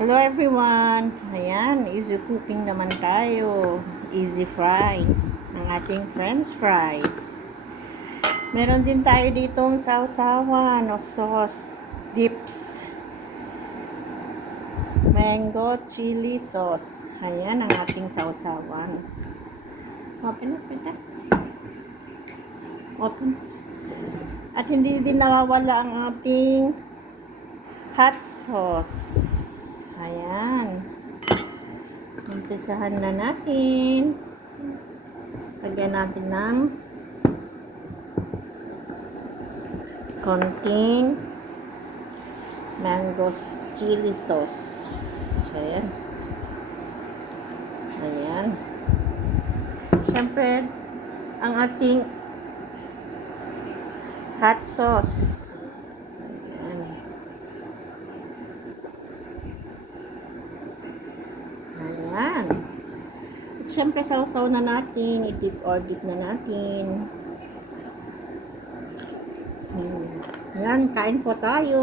Hello everyone! Ayan, easy cooking naman tayo. Easy fry ng ating french fries. Meron din tayo ditong sausawan o sauce dips. Mango chili sauce. Ayan ang ating sausawan. Open. Open. At hindi din nawawala ang ating hot sauce. Ayan. Umpisahan na natin. Lagyan natin ng konting mango chili sauce. Ayan. Ayan. Siyempre, ang ating hot sauce. Ayan. At syempre, sausaw na natin. I-dip or dip na natin. Ayan, kain po tayo.